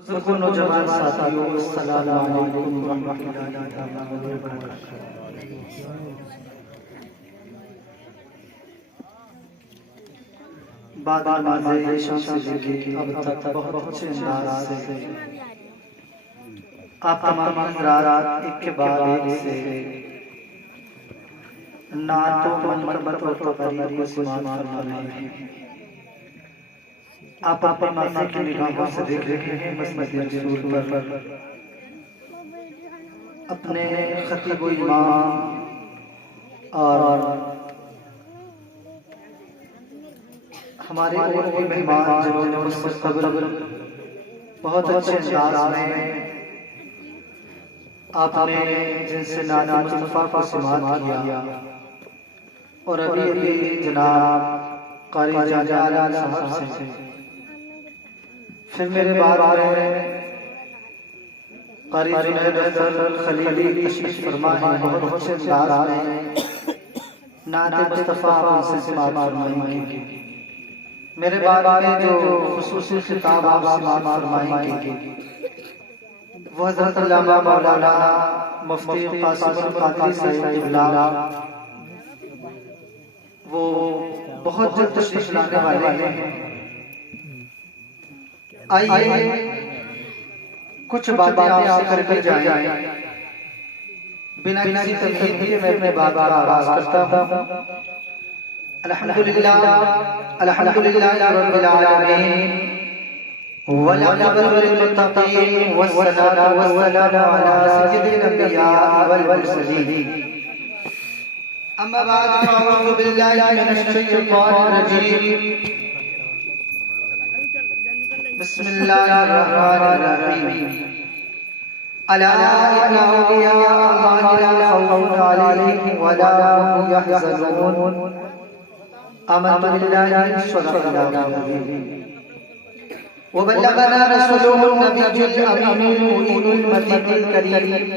بزرگوں نوجوان ساتھیوں السلام علیکم ورحمۃ اللہ تعالی وبرکاتہ۔ بعد نماز عشاء سے لے کے اب تک بہت اچھے انداز سے آپ تمام حضرات ایک کے بعد ایک سے نعت و منقبت و تقریر کو سماعت فرما رہے ہیں۔ آپ اپنے ماضی کی نگاہوں سے دیکھ رہے ہیں مسند رسول پر اپنے خطیب و امام اور ہمارے اور بھی مہمان جنہوں نے مستقبل بہت اچھے انداز میں آپ نے جن سے نعت مصطفیٰ کو سماعت کیا، اور ابھی جناب قاری جاجال صاحب سے پھر میرے بعد قاری جنید اختر خلیلی تشریف فرما ہے، بہت اچھے انداز میں نعت مصطفیٰ آپ سے سماعت فرمائیں گے۔ میرے بعد میں جو خصوصی خطاب آپ سماعت فرمائیں گے وہ حضرت علامہ مولانا مفتی قاسم القادری صاحب قبلہ، وہ بہت جلد تشریف لانے والے ہیں۔ آئیے کچھ باتیں آپ سے کر جائیں، بنا کسی تمہید کے میں اپنے بات کا آغاز کرتا ہوں۔ الحمدللہ رب العالمین والعاقبۃ للمتقین والصلاة والسلام علی سید الانبیاء والمرسلین، اما بعد فاعوذ باللہ من الشیطان الرجیم، بسم اللہ الرحمن الرحیم، الا ان اولیاء اللہ لا خوف علیہم ولا هم يحزنون، آمنت باللہ صدق اللہ العظیم وبلغنا رسوله النبي الأمين المؤمن المتين الكريم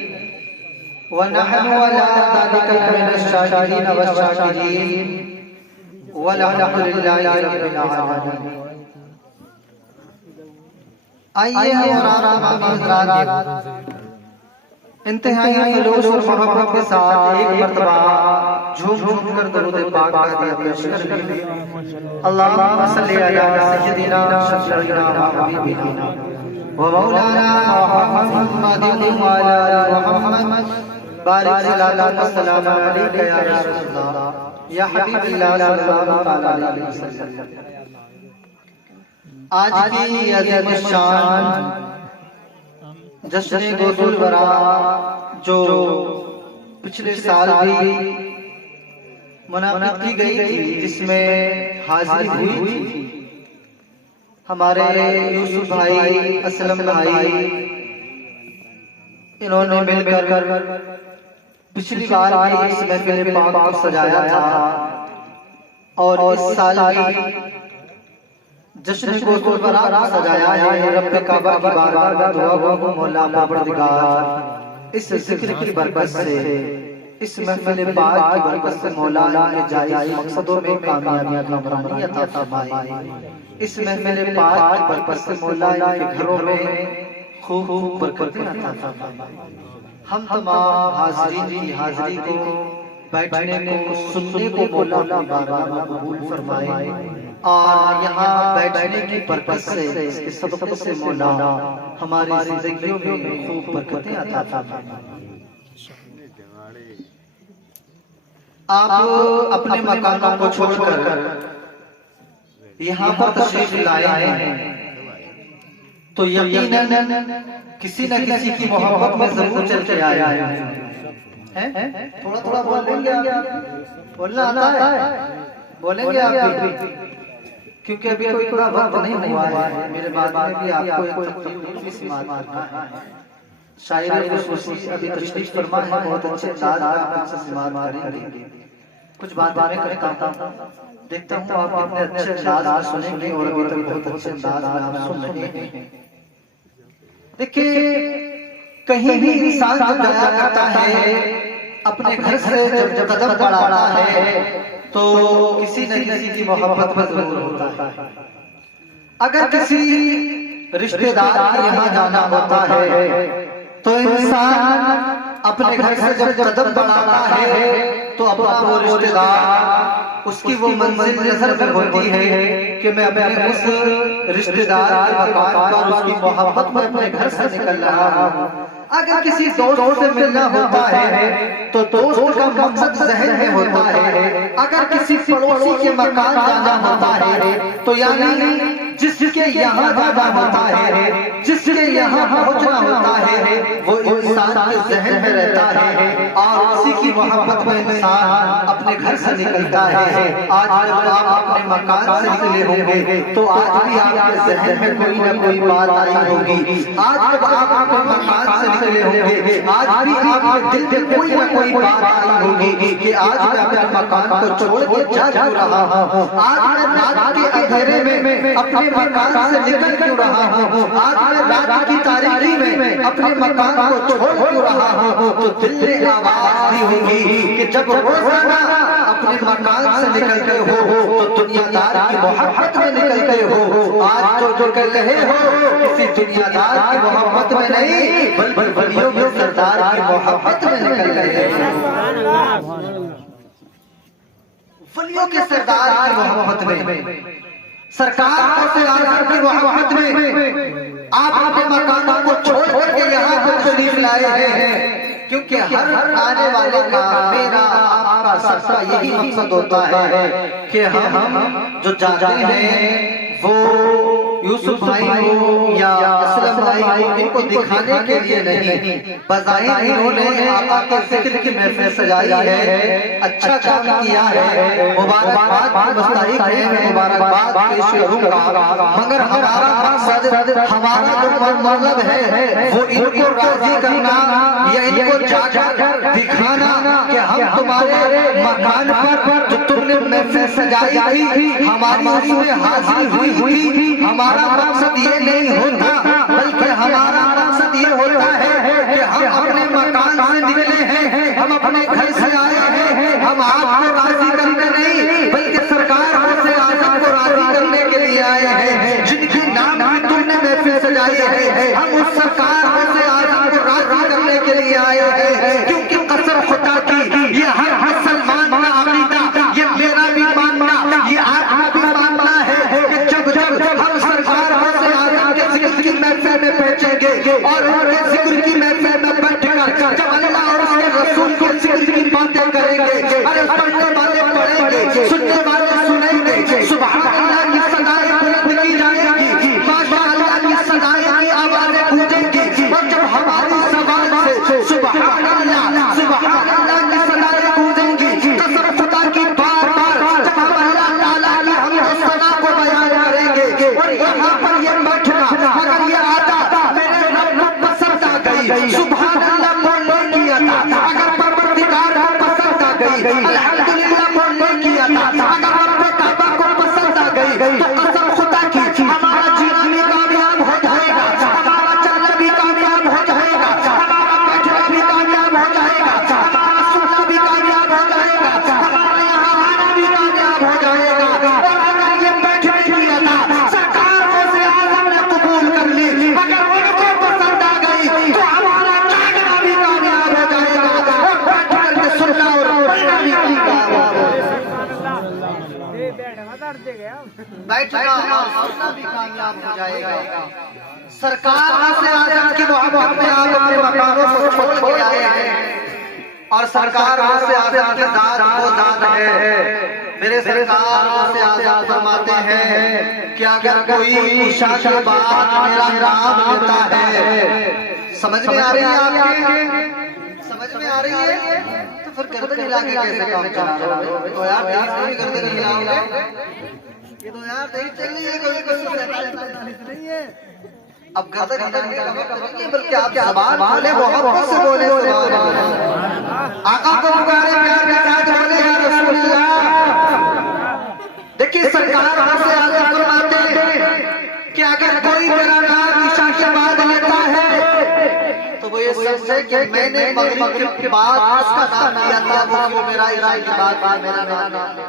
ونحن على ذلك من الشاهدين والشاكرين والحمد لله رب العالمين۔ آئیے ہم حضرات انتہائی خلوص اور محبت کے ساتھ ایک مرتبہ جھوم کر درود پاک کا ہدیہ پیش کریں گے۔ اللہم صلی علی سیدنا شفیعنا و حبیبنا و مولانا محمد وعلی آل محمد، بارک صلاۃ و سلام علیک یا رسول اللہ یا حبیب اللہ صلی اللہ علیہ وسلم۔ آج کی عظیم الشان جشن گوزل ورا جو پچھلے سال بھی منعقد کی گئی تھی، جس میں حاضری ہوئی تھی ہمارے یوسف بھائی، اسلم بھائی، انہوں نے مل کر پچھلی بار بھی اس محفل پاک کو سجایا تھا، اور اس سال بھی جشن گوزل ورا سجایا ہے۔ رب کعبہ کی بارگاہ میں دعا گو مولا پروردگار اس ذکر کی برکت سے، اس محفل پاک کی برکت سے مولا کے جائز مقصدوں میں کامیابی عطا فرمائے۔ اس محفل پاک کی برکت سے مولا کے گھروں میں خوب برکتیں عطا فرمائے۔ ہم تمام حاضرین کی حاضری کو، بیٹھنے کو، سننے کو مولا کی بارگاہ میں قبول فرمائے، اور یہاں بیٹھنے کی برکت سے، اس کے صدقے سے مولا ہماری زندگیوں میں خوب برکتیں عطا فرمائے۔ آپ اپنے مکانوں کو چھوڑ کر یہاں پر تشریف لائے ہیں تو یقیناً کسی نہ کسی کی محبت میں ضرور چل کے آیا ہے۔ تھوڑا تھوڑا بولیں گے آپ؟ بولنا آتا ہے؟ بولیں گے آپ بھی؟ کیونکہ ابھی کوئی تھوڑا وقت نہیں ہوا ہے، میرے بعد میں بھی آپ کو ایک تقریر کی سماعت کرنا ہے۔ شاعر خصوصی ابھی تشریف فرما ہے، بہت اچھے انداز میں آپ ان سے سماعت کریں گے۔ کچھ باتیں کرتا ہوں، دیکھتا ہوں آپ کتنے اچھے انداز میں سنیں گے، اور ابھی تک بہت اچھے انداز میں آپ سن رہے ہیں۔ دیکھیے، کہیں بھی انسان جب جایا کرتا ہے، اپنے گھر سے جب قدم بڑھاتا ہے تو کسی نہ کسی کی محبت میں ضرور ہوتا ہے۔ اگر کسی رشتہ دار یہاں جانا ہوتا ہے تو انسان اپنے گھر سے جب قدم بڑھاتا ہے تو اپنا وہ رشتہ دار اس کی وہ منزل نظر پر ہوتی ہے کہ میں اپنے اس رشتہ دار کے مکان پر اس کی محبت میں اپنے گھر سے نکل رہا ہوں۔ اگر کسی دوست سے ملنا ہوتا ہے تو دوست کا مقصد ذہن میں ہوتا ہے، اگر کسی پڑوسی کے مکان جانا ہوتا ہے تو یعنی جس کے یہاں جانا ہوتا ہے، جس کے یہاں پہنچنا ہوتا ہے وہ انسان کے ذہن میں رہتا ہے اور اسی کی محبت میں انسان اپنے گھر سے نکلتا ہے۔ آج جب آپ اپنے مکان سے نکلے ہوں گے تو آج بھی آپ کے ذہن میں کوئی نہ کوئی بات آئی ہوگی، آج جب آپ اپنے مکان سے نکلے ہوں گے آج بھی آپ کے دل میں کوئی نہ کوئی بات آئی ہوگی کہ آج میں اپنے مکان کو چھوڑ کے جا کیوں رہا ہوں، آج میں رات کے اندھیرے میں اپنے مکان سے نکل کیوں رہا ہوں، آج میں رات کی تاریکی میں اپنے مکان کو چھوڑ کیوں رہا ہوں۔ تو دل نے آواز دی ہوگی کہ جب روزانہ اپنے مکان سے نکلتے ہو تو دنیا دار کی محبت میں نکلتے ہو، آج جو کر رہے ہو کسی دنیا دار کی محبت میں نہیں بلکہ ولیوں کے سردار کی محبت میں نکل رہے ہو، ولیوں کے سردار کی محبت میں، سرکار غوث اعظم کی محبت میں آپ اپنے مکانوں کو چھوڑ کر کے یہاں پر تشریف لائے ہیں، کیونکہ ہر آنے والے کا میرا آپ کا سب کا یہی مقصد ہوتا ہے کہ ہم جو جاتے ہیں وہ یوسف بھائی ہو یا اسلم بھائی ہو ان کو دکھانے کے لیے نہیں، بظاہر انہوں نے آقا کے ذکر کی محفل سجائی ہے، اچھا کام کیا ہے، مبارکباد مستحق ہے، میں مبارکباد پیش کروں گا، مگر ہمارا مقصد ہمارا جو مطلب ہے وہ ان کو راضی کرنا یا ان کو جا کر دکھانا کہ ہم تمہارے مکان پر جو تم نے محفل سجائی تھی ہماری اس میں حاضری ہوئی تھی، ہمارا مقصد یہ نہیں ہوتا بلکہ ہمارا مقصد یہ ہوتا ہے کہ ہم اپنے مکان سے نکلے ہیں، ہم اپنے گھر سے آئے ہیں، ہم آپ کو راضی کرنے نہیں بلکہ سرکار غوث اعظم کو راضی کرنے کے لیے آئے ہیں، جن کے نام بھی تم نے محفل سجائی ہے ہم اس سرکار غوث اعظم کو راضی کرنے کے لیے آئے ہیں، کیونکہ قسم خدا کی یہ ہر مسلمان کا عقیدہ، یہ میرا بھی ماننا، یہ آپ کا بھی ماننا ہے کہ جب ہم سرکار غوث اعظم کے ذکر کی محفل میں پہنچیں گے اور ان کے ذکر کی محفل میں بیٹھ کر جب اللہ اور اس کے رسول کے ذکر کی باتیں کریں گے، ارے پڑھنے والے پڑھیں گے، سننے والے سنیں گے، سبحان اللہ کی صدائیں بلند کی جائیں گی، ماشاء اللہ کی صدائیں کی آوازیں گونجیں گی، اور جب ہماری زبان سے سبحان اللہ کی صدائیں گونجیں گی، قسم خدا کی بار بار جب ہم اللہ تعالیٰ کی حمد و ثنا کو بیان کریں گے اور یہاں پر یہ بیٹھنا اگر یہ آتا میرے رب کو پسند آ گئی، سبحان اللہ بولنے کی عطا، اگر پروردگار کو پسند آ گئی، الحمدللہ بولنے کی عطا، اگر رب کعبہ کو پسند آ گئی تو قسم خدا کی ہمارا جینا بھی کامیاب ہو جائے گا، ہمارا چلنا بھی کامیاب ہو جائے گا، ہمارا بیٹھنا بھی کامیاب ہو جائے گا، ہمارا سننا بھی کامیاب ہو جائے گا، ہمارا یہاں آنا بھی کامیاب ہو جائے گا، اور اگر یہ بیٹھنے کی عطا سرکار غوث اعظم نے قبول کر لی، اگر ان کو پسند آ گئی تو ہمارا جاگنا بھی کامیاب ہو جائے گا، اور بیٹھ کر کے سننا اور پڑھنا بھی کامیاب ہو جائے گا، بیٹھنا اور سننا بھی کامیاب ہو جائے گا۔ سرکار غوث اعظم کی محبت میں آپ اپنے مکانوں کو چھوڑ کے آئے ہیں اور سرکار غوث اعظم کی ذات وہ ذات ہے، میرے سرکار غوث اعظم فرماتے ہیں کہ اگر کوئی عشاء کے بعد میرا نام لیتا ہے، سمجھ میں آ رہی ہے آپ کے؟ سمجھ میں آ رہی ہے؟ تو پھر گردن ہلا کے کیسے کام چلا رہا ہے؟ تو یار دیکھ نہیں گردن ہلاؤ گے، یہ تو یار دیکھ چل رہی ہے کوئی نہیں ہے، اب گردن ہلانے کا وقت نہیں بلکہ آپ زبان بولے محبت سے بولے سبحان اللہ، آقا کو پکارے پیار کے ساتھ بولے یا رسول اللہ۔ دیکھیے سرکار غوث اعظم فرماتے ہیں کہ اگر کوئی میرا نام عشاء کے بعد لیتا ہے تو وہ یہ سمجھے کہ میں نے مغرب کے بعد اس کا نام لیا تھا، وہ میرا عشاء کے بعد میرا نام،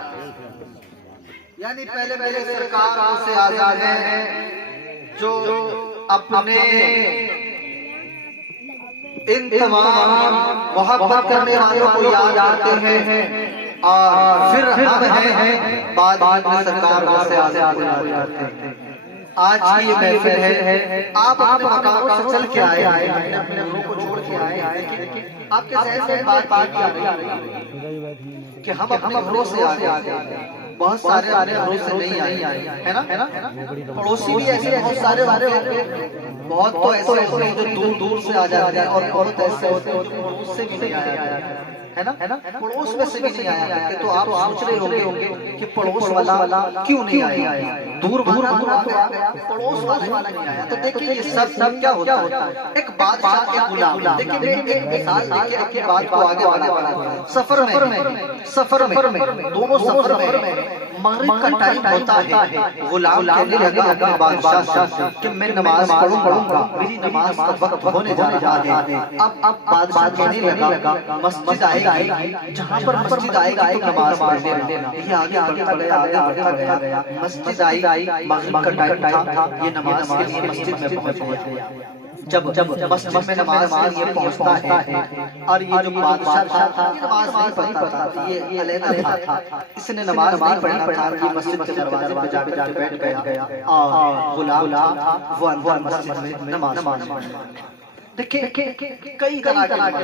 یعنی پہلے میرے سرکار غوث اعظم ہیں جو اپنے ان تمام محبت کرنے والوں کو یاد آتے ہیں اور پھر ہم ہیں بعد میں سرکار سے آزاد ہو جاتے ہیں۔ آج کی یہ محفل ہے، آپ اپنے مقاموں سے چل کے آئے ہیں، اپنے گھروں کو چھوڑ کے آئے ہیں، آپ کے ذہن سے بات آ رہی ہے کہ ہم اپنے گھروں سے آگے بہت سارے گھروں سے نہیں آئے ہے نا؟ پڑوسی بھی ایسے بہت سارے ہوتے ہیں، بہت تو ایسے ہوتے ہیں جو دور دور سے آ جاتے ہیں، اور بہت ایسے ہوتے ہیں جو پڑوس سے بھی نہیں آیا ہے نا؟ پڑوس میں سے بھی نہیں آیا کرتے۔ تو آپ سوچ رہے ہوں گے کہ پڑوس والا کیوں نہیں آیا، دور والا تو آ گیا، پڑوس والا نہیں آیا۔ تو دیکھیں یہ سب کیا ہوتا ہے، ایک بادشاہ کے غلام۔ دیکھیں میں ایک مثال دے کے اپنی بات کو آگے بڑھاؤں۔ سفر میں دونوں سفر میں مغرب کا ٹائم ہوتا ہے، غلام کہنے لگا اپنے بادشاہ سے کہ میں نماز پڑھوں گا، میری نماز کا وقت ہونے جا رہا ہے۔ اب بادشاہ کہنے لگا مسجد آئے گی، جہاں پر مسجد آئے گی تو نماز پڑھ لینا۔ یہ آگے بڑھتا گیا، مسجد آئی، مغرب کا ٹائم تھا، یہ نماز کے لیے مسجد میں پہنچ گیا۔ جب مسجد میں نماز کے لیے پہنچتا ہے، اور یہ جو بادشاہ تھا یہ نماز نہیں پڑھتا تھا، یہ علیحدہ تھا، اس نے نماز نہیں پڑھا تھا، یہ مسجد کے دروازے پہ جا کر بیٹھ گیا، اور غلام تھا وہ اندر مسجد میں نماز پڑھا۔ دیکھیں کئی طرح کے نماز،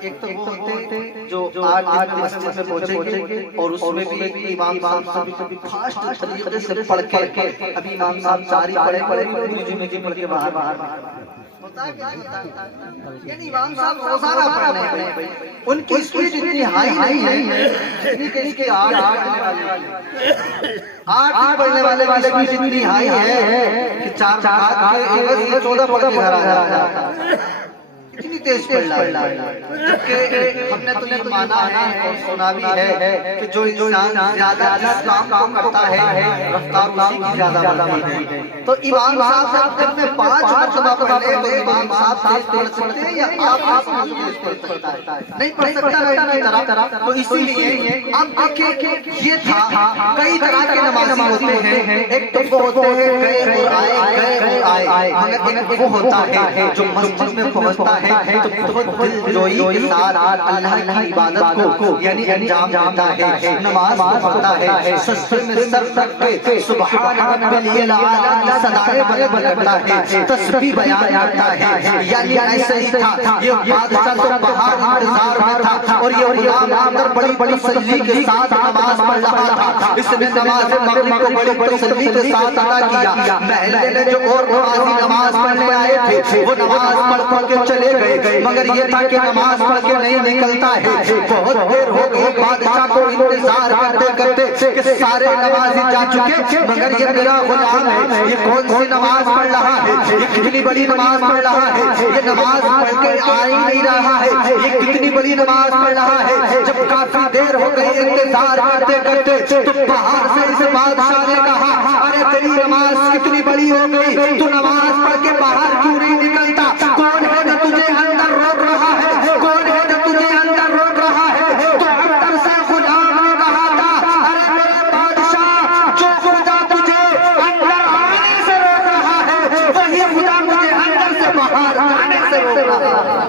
ایک تو وہ ہوتے جو 8 دن میں مسجد میں پہنچیں گے اور اس میں بھی امام صاحب فاسٹ طریقے سے پڑھ کے، ابھی امام صاحب 4 ہی پڑھے پوری جمعے کی پڑھ کے باہر یعنی امام صاحب روزانہ پڑھنے ہیں، ان کی اسپیڈ اتنی ہائی نہیں ہے جتنی کہ اس کے 8 پڑھنے والے کی اسپیڈ اتنی ہائی ہے کہ 4 کے 14 پڑھ کے گھر آ جاتا ہے، اتنی تیز پڑھ رہا ہے۔ جبکہ ہم نے تو یہ مانا ہے اور سنا بھی ہے کہ جو انسان زیادہ جس کام کرتا ہے رفتار اسی کی زیادہ بڑھتی ہے۔ تو امام صاحب دن میں 5 مرتبہ پڑھے تو امام صاحب تیز پڑھ سکتے ہیں یا آپ تیز پڑھ سکتا ہے؟ نہیں پڑھ سکتا ہے طرح۔ تو اسی لیے اب دیکھیں یہ تھا، کئی طرح کے نمازی ہوتے ہیں، ایک تو وہ ہوتے ہیں گئے اور آئے، مگر ایک وہ ہوتا ہے جو مسجد میں پہنچتا ہے تو بہت دل جوئی کے ساتھ اللہ کی عبادت کو یعنی انجام دیتا ہے، نماز پڑھتا ہے، سجدے میں سر رکھ کے سبحان ربی الاعلی کی صدائیں بلندتا ہے، تسبیح بیان کرتا ہے۔ یعنی ایسے ہی تھا، یہ بادشاہ تو باہر انتظار میں تھا اور یہ غلام اندر بڑی تسلی کے ساتھ نماز پڑھ رہا تھا۔ اس نے نماز مغرب کو بڑی تسلی کے ساتھ ادا کیا۔ محلے میں جو اور نمازی نماز پڑھنے آئے تھے وہ نماز پڑھ کے چلے گئے، مگر یہ تھا کہ نماز پڑھ کے نہیں نکلتا ہے۔ بہت دیر ہو گئی بادشاہ کو انتظار کرتے کہ سارے نمازی جا چکے، مگر یہ میرا غلام ہے، یہ کون سی نماز پڑھ رہا ہے، یہ کتنی بڑی نماز پڑھ رہا ہے، یہ نماز پڑھ کے آ ہی نہیں رہا ہے، یہ کتنی بڑی نماز پڑھ رہا ہے۔ جب کافی دیر ہو گئی انتظار کرتے تو باہر سے اس بادشاہ نے کہا ارے تیری نماز کتنی بڑی ہو گئی، تو نماز پڑھ کے باہر کیوں نہیں نکلتا؟ کون ہے جو تجھے اندر روک رہا ہے، کون ہے جو تجھے اندر روک رہا ہے؟ تو اندر سے غلام نے کہا تھا ارے میرے بادشاہ، جو خدا تجھے اندر آنے سے روک رہا ہے وہی خدا مجھے اندر سے باہر جانے سے روک رہا ہے۔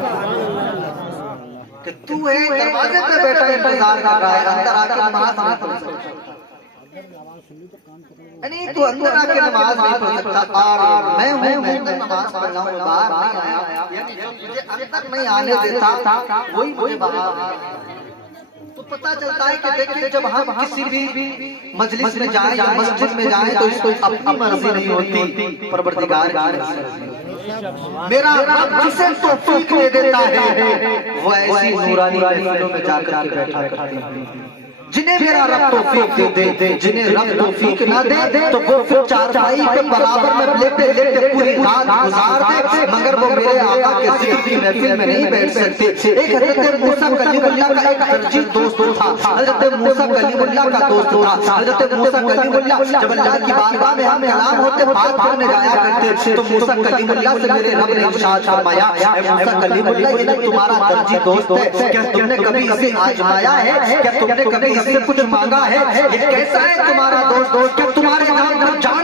کہ تو ہے دروازے پہ بیٹھا انتظار کر رہا ہے، اندر آ کے نماز نہیں پڑھ سکتا، نہیں تو اندر آ کے نماز نہیں پڑھ سکتا، اور میں اندر نماز پڑھ رہا ہوں باہر نہیں آیا، یعنی جو مجھے اندر نہیں آنے دیتا وہی مجھے باہر۔ تو پتہ چلتا ہے کہ دیکھیں جب ہم کسی بھی مجلس میں جائیں یا مسجد میں جائیں تو اس کو اپنی مرضی نہیں ہوتی، پروردگار کی مرضی۔ میرا رب جسے توفیق دے دیتا ہے وہ ایسی نورانی محفلوں میں جا کر کے بیٹھا کرتے ہیں۔ جنہیں میرا رب توفیق دے، جنہیں رب توفیق نہ دے تو وہ پھر چارپائی کے برابر میں لیٹے پوری رات گزار دے، مگر وہ میرے آقا کے ذکر کی محفل میں نہیں بیٹھ سکتے۔ ایک حضرت موسیٰ کلیم اللہ کا ایک درجی دوست تھا، حضرت موسیٰ کلیم اللہ کا دوست تھا۔ حضرت موسیٰ کلیم اللہ جب اللہ کی بارگاہ میں ہم کلام ہوتے بات کرنے جایا کرتے تو موسیٰ کلیم اللہ سے میرے رب نے ارشاد فرمایا اے موسیٰ کلیم اللہ یہ تمہارا درجی دوست ہے، کیا تم نے کبھی اسے آزمایا ہے، کیا تم نے کبھی اس سے کچھ مانگا ہے، یہ کیسا ہے تمہارا دوست، کیا تمہارے نام پر جان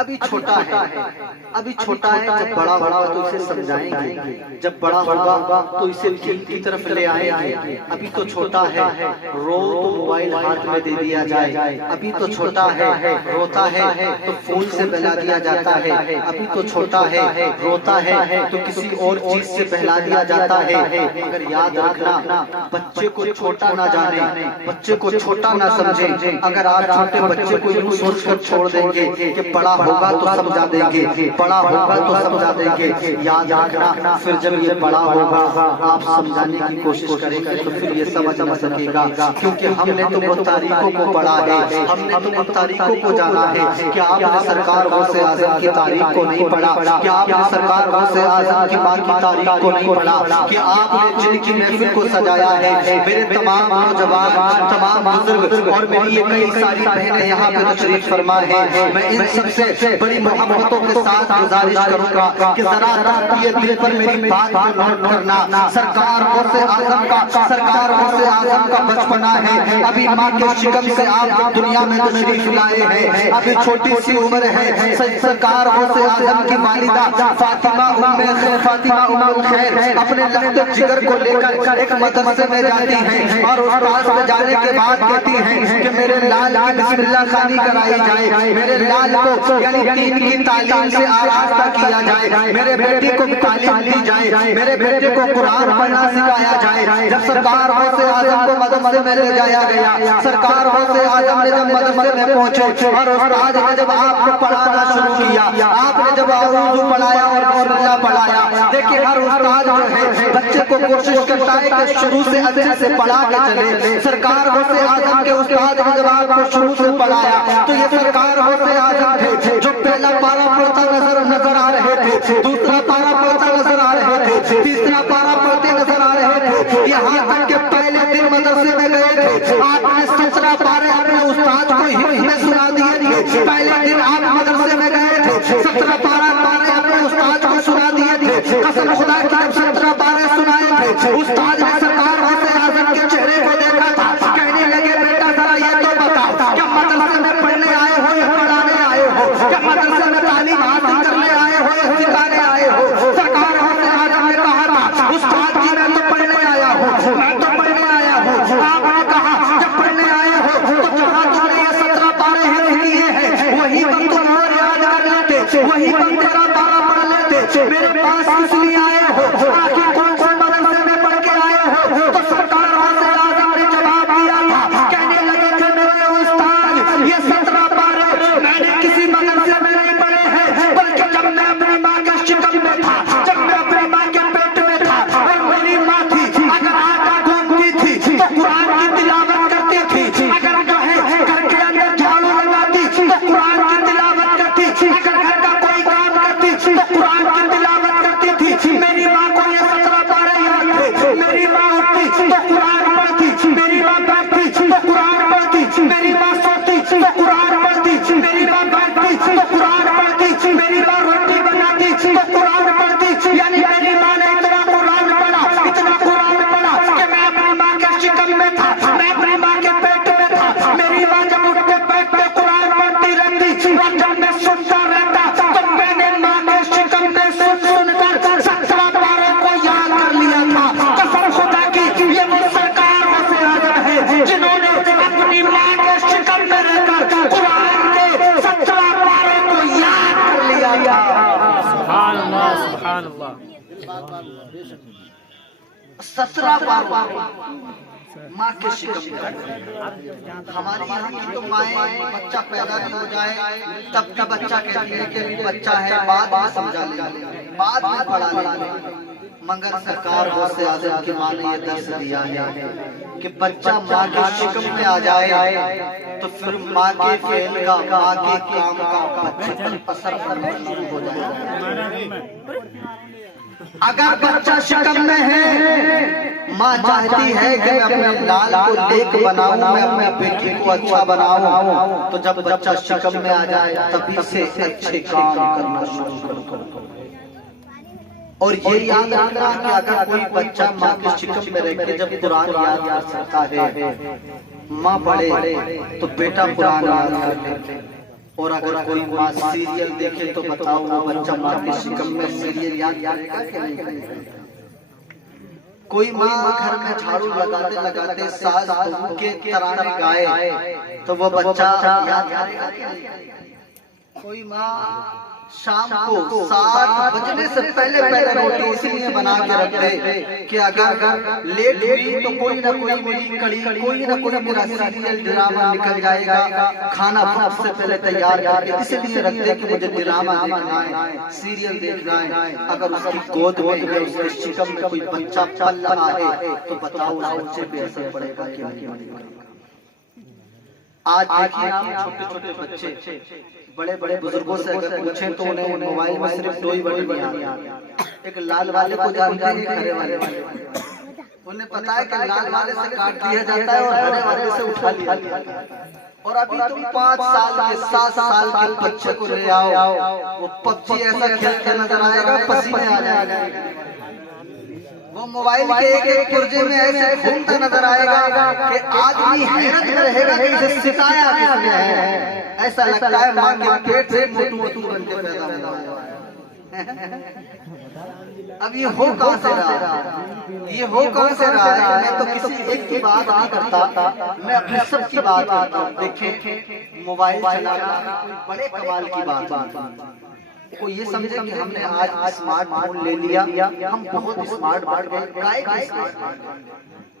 ابھی چھوٹا ہے، ابھی چھوٹا ہے، جب بڑا ہوگا تو اسے سمجھائیں گے، جب بڑا ہوگا تو اسے دین کی طرف لے آئیں گے۔ ابھی تو چھوٹا ہے، رو تو موبائل ہاتھ میں دے دیا جائے، ابھی تو چھوٹا ہے، روتا ہے تو فون سے بہلا دیا جاتا ہے، ابھی تو چھوٹا ہے، روتا ہے تو کسی اور چیز سے بہلا دیا جاتا ہے۔ مگر یاد رکھنا، بچے کو چھوٹا نہ جانے، بچے کو چھوٹا نہ سمجھیں۔ اگر آپ چھوٹے بچے کو یوں سوچ کر چھوڑ دیں گے کہ بڑا ہوگا تو سمجھا دیں گے، بڑا ہوگا تو سمجھا دیں گے، یاد رکھنا پھر جب یہ بڑا ہوگا آپ سمجھانے کی کوشش کریں گے تو پھر یہ سمجھ نہ سکے گا، کیونکہ ہم نے تو وہ تاریخوں کو پڑھا ہے، ہم نے تو وہ تاریخوں کو جانا ہے۔ کیا آپ نے سرکار غوث اعظم کی تاریخ کو نہیں پڑھا؟ کیا آپ نے سرکار غوث اعظم کی ماں کی تاریخ کو نہیں پڑھا؟ کیا آپ نے جن کی محفل کو سجایا ہے، میرے تمام نوجوان، تمام بزرگ اور میری یہ کئی ساری بہنیں یہاں پہ تشریف فرما ہے، میں ان سب سے بڑی محبتوں کے ساتھ گزارش کروں گا کہ ذرا یہ دل پر میری بات کو نوٹ کرنا۔ سرکار غوث اعظم کا بچپنا ہے، ابھی ماں کے شکم سے آپ دنیا میں تشریف لائے ہیں، ابھی چھوٹی سی عمر ہے۔ سرکار غوث اعظم کی والدہ فاطمہ ام الخیر اپنے لخت جگر کو لے کر ایک مدرسے میں جاتی ہیں اور اس پاس میں جانے کے بعد کہتی ہیں کہ میرے لال کی بسم اللہ خوانی کرائی جائے، میرے لال کو یعنی دین کی تعلیم سے آراستہ کیا جائے، میرے بیٹے کو تعلیم دی جائے، میرے بیٹے کو قرآن پڑھنا سکھایا جائے۔ جب سرکار غوث اعظم کو مدرسے میں لے جایا گیا، سرکار غوث اعظم نے جب مدرسے میں پہنچے اور استاد نے جب آپ کو پڑھانا شروع کیا، آپ نے جب اعوذ پڑھایا اور بسم اللہ پڑھایا، دیکھیں ہر استاد جو ہے بچے کو کوشش کرتا ہے کہ شروع سے اچھے سے پڑھا کے چلے۔ سرکار غوث اعظم کے استاد نے جب آپ کو شروع سے پڑھایا تو یہ سرکار غوث اعظم تھے جو پہلا پارا پڑھتا نظر آ رہے تھے، دوسرا پارا پڑھتا نظر آ رہے تھے، تیسرا پارا پڑھتے نظر آ رہے تھے، یہاں تک کہ پہلے دن مدرسے میں گئے تھے آپ نے 17 پارے اپنے استاد کو ہی میں سنا دیے تھے۔ پہلے دن آپ مدرسے میں گئے تھے 17 پارے اپنے استاد کو سنا دیے تھے، قسم خدا کی جب 17 پارے سنائے تھے استاد نے سرکار غوث اعظم کے چہرے کو دیکھا تھا، کہنے لگے بیٹا ذرا یہ تو بتا کیا مدرسے میں پڑھنے آئے ہو یا پڑھانے آئے ہو، کیا مدرسے میں تعلیم حاصل کرنے آئے ہو یا سکھانے آئے ہو؟ سرکار غوث اعظم نے کہا تھا استاد جی میں تو پڑھنے آیا ہوں، میں تو پڑھنے آیا ہوں۔ آپ نے کہا جب پڑھنے آئے ہو تو جہاں تم نے یہ 17 پارے کیے ہیں وہی پر تم اور یاد کر لیتے، وہی پر تیرا پارا پڑھ لیتے، میرے پاس کس لیے آئے ہو؟ آخر کون سے مدرسے میں پڑھ کے آئے ہو؟ تو سرکار غوث اعظم نے جواب دیا تھا، کہنے لگے کہ میرے استاد یہ 17 پارے میں نے کسی مدرسے میں نہیں پڑھے ہیں، بلکہ جب میں اپنی ماں کے شکم میں تھا، جب میں اپنی ماں کے پیٹ میں تھا اور میری ماں تھی اگر آٹا گھونٹتی تھی تو قرآن کی تلاوت کرتی تھی، اگر جو ہے گھر کے اندر جھاڑو لگاتی تو قرآن کی تلاوت کرتی تھی، اگر گھر کا کوئی کام کرتی تو قرآن کی تلاوت کرتی تھی۔ میری ماں کو یہ 17 پارے یاد تھے، میری ماں اٹھتی تو قرآن پڑھتی، میری ماں بیٹھتی تو قرآن پڑھتی، میری ماں سوتی تو قرآن پڑھتی، میری ماں بیٹھتی تو قرآن پڑھتی، میری ماں روٹی بناتی تو قرآن پڑھتی، یعنی میری ماں نے اتنا قرآن پڑھا کہ میں اپنی ماں کے شکم میں تھا، میں اپنی ماں کے پیٹ میں تھا، میری ماں جب اٹھ کے بیٹھ پہ قرآن پڑھتی رہتی اور جب میں سنتا رہتا تو میں نے ماں کے شکم میں سن کر 17 پارے کو یاد کر لیا تھا۔ قسم خدا کی یہ وہ سرکار غوث اعظم ہے جنہوں نے اپنی ماں کے شکم میں رہ کر قرآن کے 17 پارے کو یاد کر لیا تھا۔ سبحان اللہ سبحان اللہ۔ 17 پارے ماں کے شکم میں۔ ہماری یہاں کی تو مائیں بچہ پیدا نہیں ہو جائے تب بھی بچہ کہتی ہے کہ بچہ ہے، بعد میں سمجھا لیں، بعد میں پڑھا لیں، مگر سرکار غوث اعظم کی ماں نے یہ درس دیا ہے کہ بچہ ماں کے شکم میں آ جائے تو پھر ماں کے فعل کا، ماں کے کام کا بچے پر اثر پڑنا شروع ہو جائے۔ اگر بچہ شکم میں ہے ماں چاہتی ہے کہ میں اپنے لال کو نیک بناؤں، میں اپنے بیٹے کو اچھا بناؤں، تو جب بچہ شکم میں آ جائے تبھی سے اچھے کام کرنا شروع کرو۔ اور یہ یاد رکھنا کہ اگر کوئی بچہ ماں کے شکم میں رہ کے جب قرآن یاد کر سکتا ہے، ماں پڑھے تو بیٹا قرآن یاد کر لے، اور اگر کوئی ماں سیریل دیکھے تو بتاؤ وہ بچہ ماں کی شکم میں سیریل یاد کرے گا کہ نہیں کرے گا؟ کوئی ماں گھر میں جھاڑو لگاتے لگاتے ساز بہو کے ترانے گائے تو وہ بچہ یاد کرے گا کہ نہیں کرے گا؟ کوئی ماں شام کو 7 بجنے سے پہلے روٹی اسی لیے بنا کے رکھ دے کہ اگر لیٹ ہوئی تو کوئی نہ کوئی میری کڑی کوئی نہ کوئی میرا سیریل ڈرامہ نکل جائے گا، کھانا وقت سے پہلے تیار کر کے اسی لیے رکھ دے کہ مجھے ڈرامہ دیکھنا ہے، سیریل دیکھنا ہے۔ اگر اس کی گود میں یا اس کے شکم میں کوئی بچہ پل رہا ہے تو بتاؤ اس بچے پہ اثر پڑے گا کہ نہیں پڑے گا؟ آج دیکھیے چھوٹے چھوٹے بچے بڑے بڑے بزرگوں سے اگر پوچھیں تو انہیں موبائل میں صرف 2 ہی ورڈ نہیں آتے۔ ایک لال والے کو جانتے ہیں، ہرے والے انہیں پتا ہے کہ لال والے سے کاٹ دیا جاتا ہے اور ہرے والے سے اٹھا لیا جاتا ہے۔ اور ابھی تم 5 سال کے 7 سال کے بچے کو لے آؤ، وہ پب جی ایسا کھیلتے نظر آئے گا پسینے آ جائے گا، وہ موبائل کے ایک پرجے میں ایسے گھومتا نظر آئے گا کہ آدمی حیرت میں رہے گا کہ اسے ستایا کس نے ہے، ایسا لگتا ہے ماں کے پیٹ سے موٹو موٹو بن کے پیدا ہوا ہے۔ اب یہ ہو کہاں سے رہا ہے؟ میں تو کسی ایک کی بات نہیں کرتا، میں اپنے سب کی بات کرتا ہوں۔ دیکھیں موبائل چلانا بڑے کمال کی بات ہے۔ کوئی یہ سمجھے کہ ہم نے آج اسمارٹ فون لے لیا، ہم بہت اسمارٹ بن گئے۔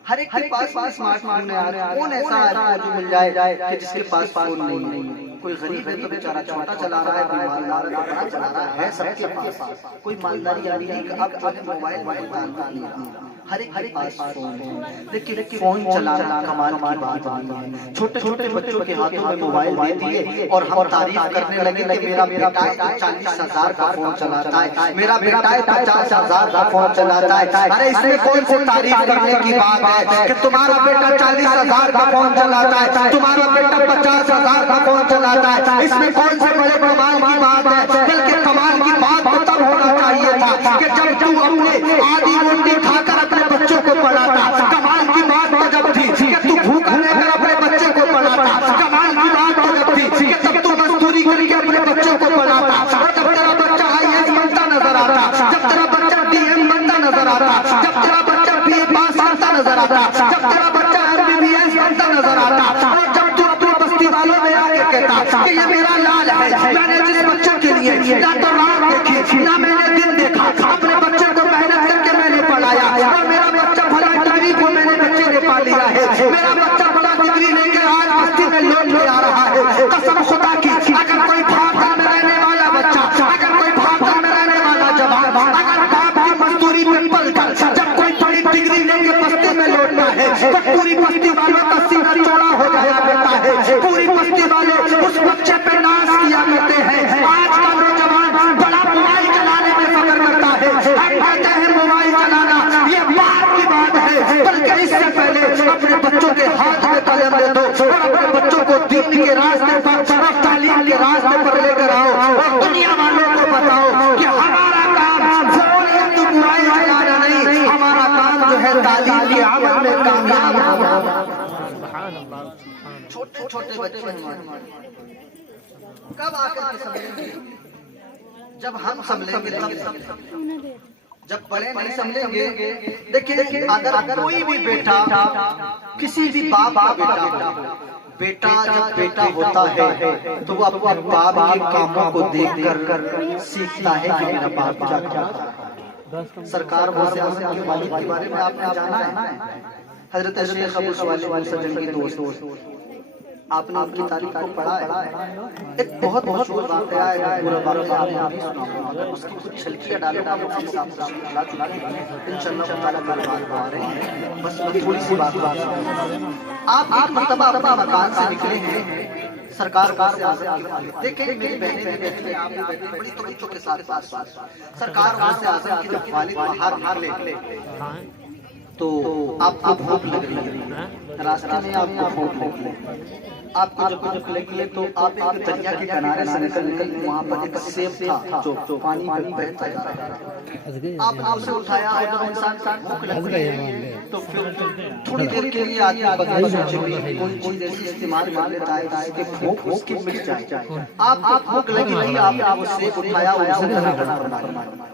ہر ایک کے پاس اسمارٹ فون ہے۔ آج کون ایسا ہے جو مل جائے کہ جس کے پاس فون نہیں ہے؟ کوئی غریب ہے تو بیچارہ چھوٹا چلا رہا ہے، کوئی مالدار ہے تو بڑا چلا رہا ہے، سب کے پاس کوئی مالداری یعنی نہیں کہ اب جو ہے موبائل نہیں، ہر ایک کے پاس فون ہے۔ لیکن فون چلانا کمال کی بات نہیں ہے۔ چھوٹے چھوٹے بچوں کے ہاتھوں میں موبائل دے دیے اور ہم تعریف کرنے لگے کہ میرا بیٹا 40,000 کا فون چلاتا ہے، میرا بیٹا 50,000 کا فون چلاتا ہے۔ ارے اس میں کون سی تعریف کرنے کی بات ہے کہ تمہارا بیٹا 40,000 کا فون چلاتا ہے، تمہارا بیٹا 50,000 کا فون چلاتا ہے؟ اس میں کون سے بڑے کمال کی بات ہے؟ بلکہ کمال کی بات تو تب ہونا چاہیے تھا کہ جب تم اپنے آدھی روٹی کھا کر اپنے بچوں کو پڑھاتا۔ کمال کی بات تو جب تھی کہ تم بھوکا رہ کر اپنے بچے کو پڑھاتا۔ کمال کی بات تو جب تھی کہ تب تم مزدوری کر کے اپنے بچوں کو پڑھاتا۔ اور جب تیرا بچہ IAS بنتا نظر آتا، جب تیرا بچہ DM بنتا نظر آتا، جب تیرا بچہ BA پاس کرتا نظر آتا، جب تیرا بچہ MBBS بنتا نظر آتا، اور جب تو اپنے بستی والوں میں آ کے کہتا کہ یہ میرا لال ہے، میں نے جس بچوں کے لیے نہ تو رات دیکھی نہ میں نے دن دیکھا، اپنے بچوں کو محنت کر کے میں نے پڑھایا، اور میرا بچہ بھلا ڈگری کو میں نے بچے نے پا لیا ہے، میرا بچہ بڑا ڈگری لے کے آج بستی میں لوٹ کے آ رہا ہے۔ قسم خدا کی اگر کوئی بھارت میں رہنے والا بچہ، اگر کوئی بھارت میں رہنے والا جوان، اگر باپ کی مزدوری میں پل کر جب کوئی بڑی ڈگری لے کے بستی میں لوٹنا ہے تو پوری بستی والوں کا سینہ چوڑا ہو جایا کرتا ہے، پوری بستی والے اس بچے پہ ناز کیا کرتے ہیں۔ آج کا نوجوان بڑا موبائل چلانے میں فخر کرتا ہے، ہم کہتے ہیں موبائل چلانا یہ بات کی بات ہے، بلکہ اس سے پہلے اپنے بچوں کے ہاتھ میں قلم دے دو اور اپنے بچوں کو دین کے راستے پر، تعلیم کے راستے پر لے کر آؤ اور دنیا والوں کو بتاؤ کہ ہمارا کام فون یا تو موبائل چلانا نہیں، ہمارا کام جو ہے تعلیم کے عمل میں کامیاب ہونا۔ چھوٹے چھوٹے بچے کب آ کر کے سمجھیں گے؟ جب ہم سمجھیں گے تب، جب بڑے نہیں سمجھیں گے۔ دیکھیں اگر کوئی بھی بیٹا، کسی بھی باپ کا بیٹا جب بیٹا ہوتا ہے تو وہ اپنے باپ کے کاموں کو دیکھ کر سیکھتا ہے کہ میرا باپ کیا کرتا ہے۔ سرکار غوث اعظم کے والد کے بارے میں آپ نے جانا ہے، حضرت شیخ ابو سوالی سجن کی دوست، آپ نے ان کی تاریخ کو پڑھا ہے۔ ایک بہت مشہور واقعہ ہے، پورا واقعہ آپ نے ابھی سنا ہوگا، اگر اس کی کچھ چھلکیاں ڈالوں گا مفتی صاحب سے چلا چلا کے انشاءاللہ تعالیٰ کل بات آ رہے ہیں، بس میں تھوڑی سی بات آپ ایک مرتبہ اپنے مکان سے نکلے ہیں، سرکار غوث اعظم کی والد، دیکھیں میری بہنیں بھی بیٹھی ہیں، آپ بھی بیٹھی ہیں، بڑی توجہ کے ساتھ سرکار غوث اعظم کی جب والد باہر نکلے تو آپ کو بھوک لگ رہی ہے، راستے میں آپ کو پھونک لیں، آپ کو جب نکلے تو آپ ایک دریا کے کنارے سے نکل وہاں پر ایک سیب تھا جو پانی میں بہتا جا رہا تھا، آپ نے اسے اٹھایا اور جب انسان بھوک لگ گئی تو پھر تھوڑی دیر کے لیے آدمی بغیر سوچے کوئی چیز ایسی استعمال کر لیتا ہے جس کے بھوک اس کی مٹ جائے، آپ کو بھوک لگی تھی، آپ نے وہ سیب اٹھایا اور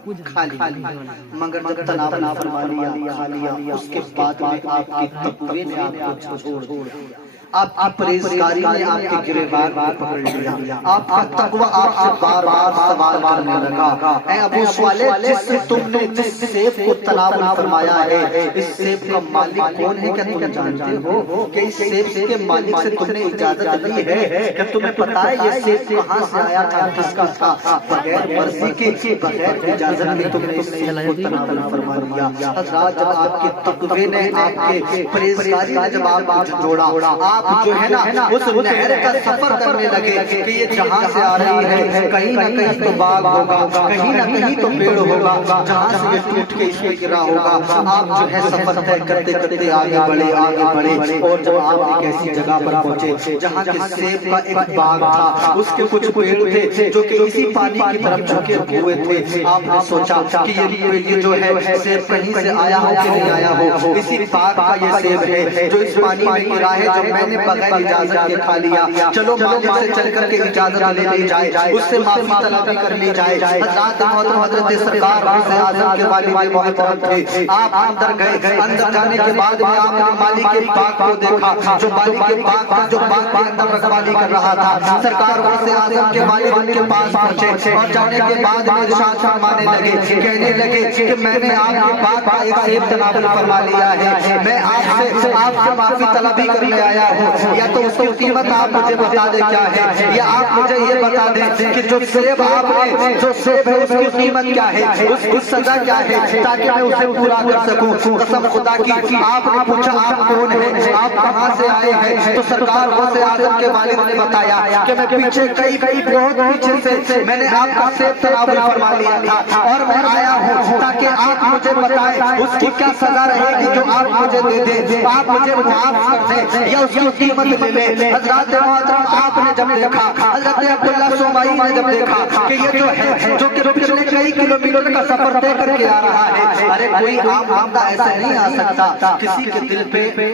اسے کھا لیا، مگر جب تناب فرما لیا کھا لیا اس کے بعد میں آپ کی تقوی نے آپ کو چھوڑ دیا، آپ کی پرہیزگاری نے آپ کے گریبان کو پکڑ لیا، آپ کا تقوی آپ سے بار بار سوال کرنے لگا، اے ابو صالح جس سے تم نے جس سیب کو تناول فرمایا ہے اس سیب کا مالک کون ہے؟ کیا تم جانتے ہو کہ اس سیب کے مالک سے تم نے اجازت لی ہے؟ کیا تمہیں پتا ہے یہ سیب کہاں سے آیا تھا، کس کا تھا؟ بغیر مرضی کے بغیر اجازت کے تم نے اس سیب کو تناول فرما لیا۔ حضرات جب آپ کی تقوی نے آپ کے پرہیزگاری نے جب آپ کو جوڑا، آپ جو ہے نا اس نہر کا سفر کرنے لگے کہ یہ جہاں سے آ رہی ہے کہیں نہ کہیں تو باغ ہوگا، کہیں نہ کہیں تو پیڑ ہوگا، جہاں سے یہ ٹوٹ کے اس میں گرا ہوگا، آپ جو ہے سفر طے کرتے کرتے آگے بڑھے اور جب آپ ایک ایسی جگہ پر پہنچے جہاں کے سیب کا ایک باغ تھا، اس کے کچھ پیڑ تھے جو کہ اسی پانی کی طرف جھکے ہوئے تھے، آپ نے سوچا کہ یہ جو ہے سیب کہیں سے آیا ہو کہ نہیں آیا ہو، اسی باغ کا یہ سیب ہے جو اس پانی میں گرا ہے، جو میں نے بغیر اجازت کے کھا لیا، چلو مالک سے چل کر کے اجازت لے لی جائے، اس سے معافی طلبی کر لی جائے۔ حضرات محترم حضرت سرکار غوث اعظم کے والد محترم تھے، آپ اندر گئے، اندر جانے کے بعد میں آپ نے مالی کے باغ کو دیکھا، جو مالی کے باغ تھا، جو باغ کے اندر رکھوالی کر رہا تھا، سرکار غوث اعظم کے والد کے پاس پہنچے اور جانے کے بعد میں ارشاد فرمانے لگے، کہنے لگے کہ میں نے آپ کے باغ کا ایک سیب تناول فرما لیا ہے، میں آپ سے معافی طلبی کرنے آیا ہوں، یا تو اس کی قیمت آپ مجھے بتا دیں کیا ہے، یا آپ مجھے یہ بتا دیں کہ جو سیب آپ نے جو سیب ہے اس کی قیمت کیا ہے، اس کی سزا کیا ہے، تاکہ میں اسے پورا کر سکوں۔ قسم خدا کی آپ نے پوچھا آپ کون ہیں، آپ کہاں سے آئے ہیں، تو سرکار غوث اعظم کے والد نے بتایا کہ میں پیچھے کئی بہت پیچھے سے میں نے آپ کا سیب تناول فرما لیا تھا اور میں آیا ہوں تاکہ آپ مجھے بتائیں اس کی کیا سزا رہے گی جو آپ مجھے دے دیں، آپ مجھے معاف کر دیں یا اس کی قیمت لے لیں۔ حضرات محترم آپ نے جب دیکھا، حضرت عبداللہ صومعی نے جب دیکھا کہ یہ جو ہے جو کہ پچھلے کئی کلومیٹر کا سفر طے کر کے آ رہا ہے، ارے کوئی عام بندہ ایسا نہیں آ سکتا، کسی کے دل پہ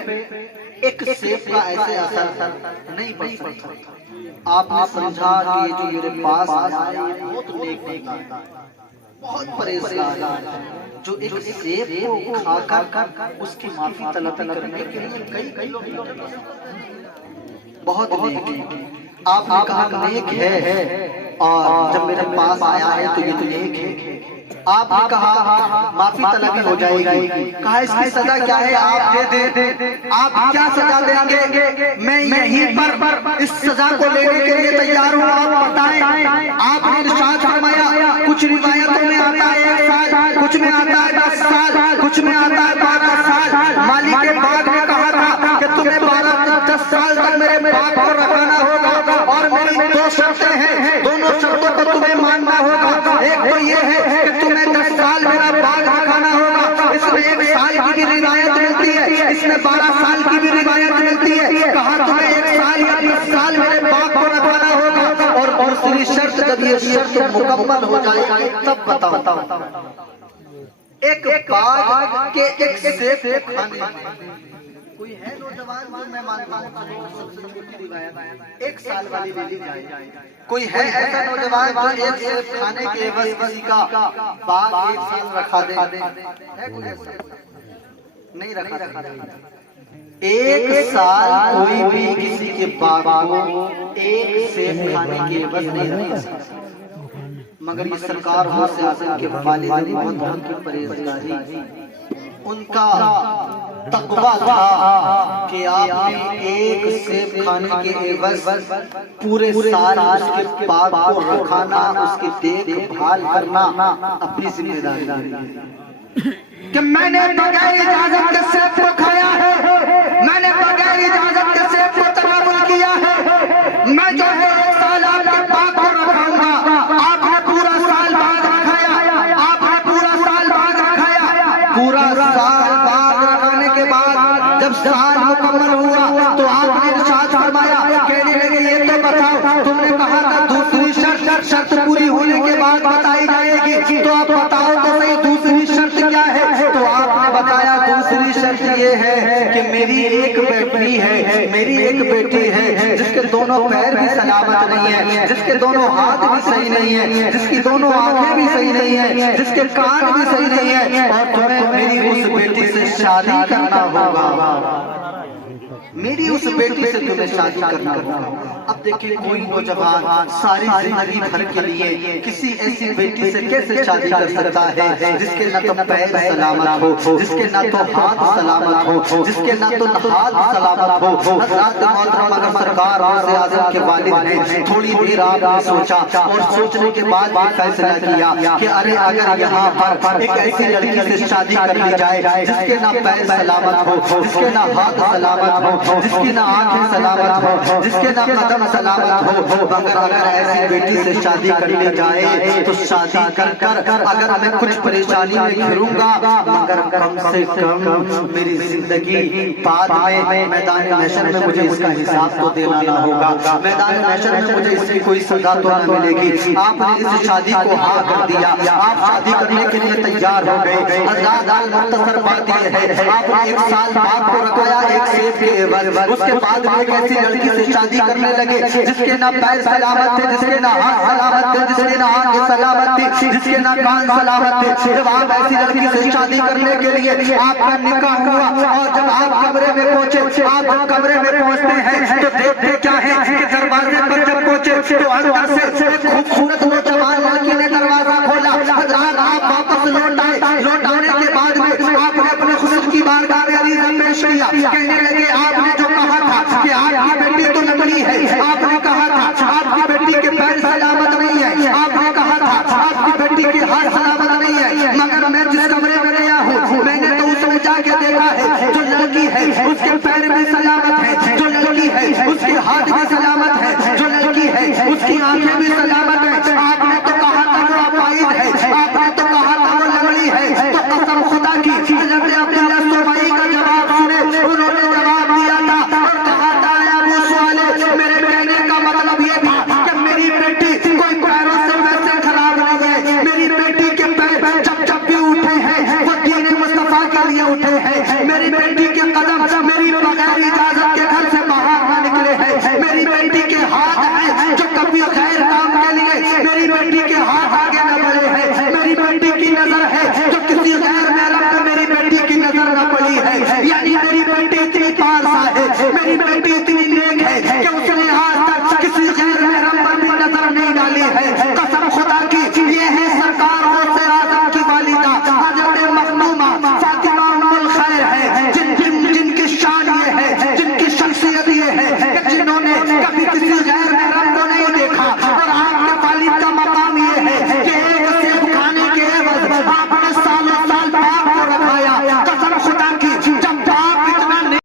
ایک سیب کا ایسے اثر نہیں پڑ سکتا۔ آپ نے سمجھا کہ یہ جو میرے پاس آیا ہے بہت نیک بندہ ہے، بہت پرہیزگار ہے، جو ایک سیب کو کھا کر اس کی معافی طلبی کرنے کے لیے کئی کلومیٹر بہت نیک ہے۔ آپ نے کہا نیک ہے اور جب میرے پاس آیا ہے تو یہ تو نیک ہے۔ آپ نے کہا معافی طلبی ہو جائے گی، کہا اس کی سزا کیا ہے آپ دے دیں، آپ کیا سزا دیں گے، میں یہیں پر اس سزا کو لینے کے لیے تیار ہوں، آپ بتائیں۔ آپ نے ارشاد فرمایا کچھ روایتوں میں آتا ہے 1 سال، کچھ میں آتا ہے 10 سال، کچھ میں آتا ہے 12 سال۔ مالک کے باغ نے کہا تھا کہ تمہیں 12-10 سال تک میرے باغ کو رکھنا ہوگا اور میری 2 شرطیں ہیں، دونوں شرطوں کو تمہیں ماننا ہوگا۔ ایک تو یہ ہے کہ تمہیں 10 سال میرا باغ رکھنا ہوگا، اس میں 1 سال کی بھی روایت ملتی ہے، اس میں 12 سال کی بھی روایت ملتی ہے، کہا تمہیں 1 سال یا 10 سال میرے باغ کو رکھنا ہوگا، اور دوسری شرط جب یہ شرط مکمل ہو جائے گی تب بتاؤ۔ ایک باغ کے ایک سیب کے کھانے کوئی ہے نوجوان جو میں مانتا ہوں سب سے چھوٹی روایت 1 سال والی لے لی جائے، کوئی ہے ایسا نوجوان جو ایک سیب کھانے کے عوض کسی کا باغ 1 سال رکھا دے؟ ہے کوئی ایسا؟ نہیں رکھا دے۔ 1 سال کوئی بھی کسی کے باغ کو ایک سیب کھانے کے عوض نہیں رکھا سکتا، مگر یہ سرکار غوث اعظم کے والد محترم کی پرہیزگاری، ان کا تقویٰ تھا کہ آپ نے ایک سیب کھانے کے عوض پورے سال اس کے باغ کو رکھانا، اس کی دیکھ بھال کرنا اپنی ذمہ داری ہے کہ میں نے بغیر اجازت کے سیب کو کھایا ہے، میں نے بغیر اجازت کے سیب کو تناول کیا ہے، میں جو ہے 1 سال آپ کے باغ کو رکھاؤں گا، آپ نے پورا سال باغ رکھایا، آپ نے پورا سال باغ رکھایا، پورا سال باغ رکھانے کے بعد جب سال مکمل ہوا تو آپ نے ارشاد فرمایا، کہنے لگے یہ تو بتاؤ تم نے کہا تھا دوسری شرط پوری ہونے کے بعد بتائی جائے گی، تو آپ بتاؤ تو صحیح دوسری شرط کیا ہے؟ تو آپ نے بتایا دوسری شرط یہ ہے کہ میری ایک بیٹی ہے، میری ایک بیٹی ہے جس کے دونوں پیر بھی سلامت نہیں ہے، جس کے دونوں ہاتھ بھی صحیح نہیں ہے، جس کی دونوں آنکھیں بھی صحیح نہیں ہے، جس کے کان بھی صحیح نہیں ہے، اور تمہیں میری اس بیٹی سے شادی کرنا ہوگا، میری اس بیٹی سے تمہیں شادی کرنا ہوگا۔ اب دیکھیں کوئی نوجوان ساری زندگی بھر کے لیے کسی ایسی بیٹی سے کیسے شادی کر سکتا ہے جس کے نہ تو پیر سلامت ہو، جس کے نہ تو ہاتھ سلامت ہو، جس کے نہ تو ہاتھ سلامت ہو۔ حضرات محترم اگر سرکار غوث اعظم کے والد ہیں، تھوڑی دیر آپ نے سوچا اور سوچنے کے بعد بھی فیصلہ کیا کہ ارے اگر یہاں پر ایک ایسی لڑکی سے شادی کر لی جائے جس کے نہ پیر سلامت ہو، جس کے نہ ہاتھ سلامت ہو، جس کی نہ آنکھیں سلامت ہو، جس کے نہ قدم سلامت ہو، مگر اگر ایسی بیٹی سے شادی کر لی جائے تو شادی کر اگر میں کچھ پریشانی میں گھروں گا، مگر کم سے کم میری زندگی بعد میں میدان محشر میں مجھے اس کا حساب تو دینا نہ ہوگا، میدان محشر میں مجھے اس کی کوئی سزا تو نہ ملے گی۔ آپ نے اس شادی کو ہاں کر دیا، آپ شادی کرنے کے لیے تیار ہو گئے۔ حضرات مختصر بات یہ ہے، آپ نے 1 سال باپ کو رکھایا ایک سیب کے عوض، اس کے بعد میں ایک ایسی لڑکی سے شادی کرنے لگے جس کے نہ پیر سلامت تھے، جس کے نہ ہاتھ سلامت تھے، جس کے نہ آنکھیں سلامت تھی، جس کے نہ کان سلامت تھے۔ جب آپ ایسی لڑکی سے شادی کرنے کے لیے آپ کا نکاح ہوا اور جب آپ کمرے میں پہنچے، آپ جب کمرے میں پہنچتے ہیں تو دیکھتے کیا ہے کہ دروازے پر جب پہنچے تو اندر سے ایک خوبصورت نوجوان لڑکی نے دروازہ کھولا۔ حضرات آپ واپس لوٹ آئے، لوٹ آنے کے بعد میں آپ نے اپنے خدا کی بارگاہ میں عریضہ پیش کیا، کہنے لگے